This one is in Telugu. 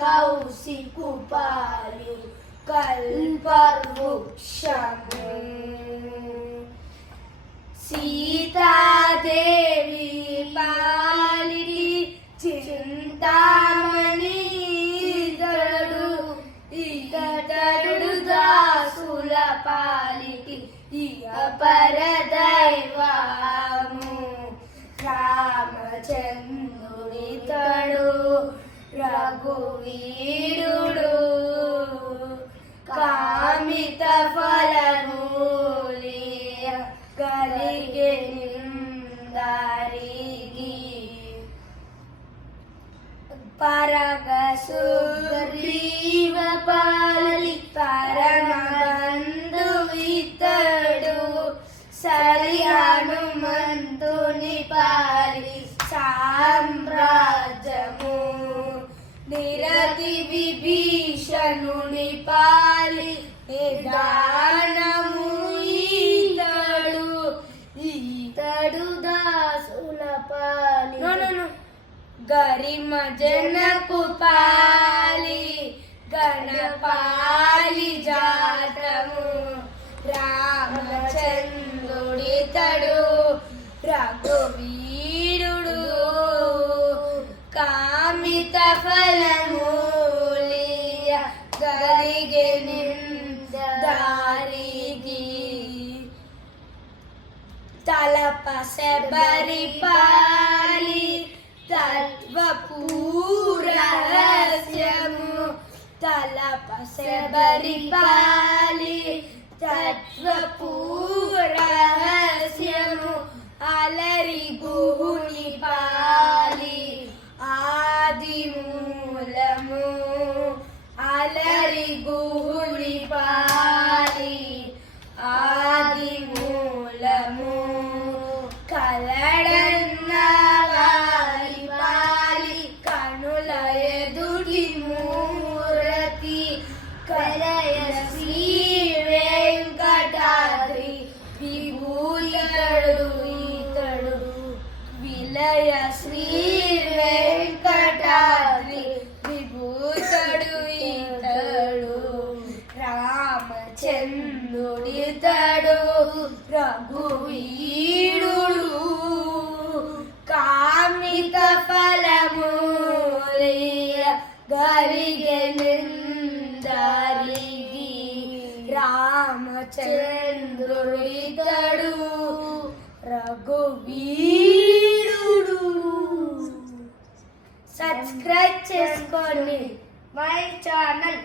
కౌశికుపాలు కల్పవృక్షము సీతాదేవి పాలిటి చింతామణి ఇతడు దాసుల పాలిటి పరదైవము రామచంద్రుడితడు రఘువీరుడు కామిత ఫలమూలి కలిగే నిందారికి పరగ సుగ్రీవ పాలి పరమ బంధువితడు సరి హనుమంతుని పాలి సామ్రాజ్యము నిరతి విభీషణుని పాలి దానము ఈతడు దాసుల పాలి గరిమ జనకు పాలి గణపాలి జాతము రామచంద్రుడితడు రఘువీరుడు కామిత ఫలమూలియ గరిగే దారికి తలప శబరి పాలి తత్వపూరహస్యము తలప శబరి పాలి తత్వపూరహస్యము అలరి గుహుని పాలి ఆది మూలము అలరి గుహుని పాలి ఆది మూలము కలడన్న వారి పాలి కనుల ఎదుటి మూరతి కలయ శ్రీ వెంకటాద్రి విభూతడు ఈతడు విలయ శ్రీ వెంకటాద్రి విభూతడు ఈతడు రామచంద్రుడితడు రఘువీరుడు కామిత ఫలమూలియ గరిగే నిందారికి రామచంద్రుడితడు రఘువీరుడు. సబ్స్క్రైబ్ చేసుకోండి మై ఛానల్.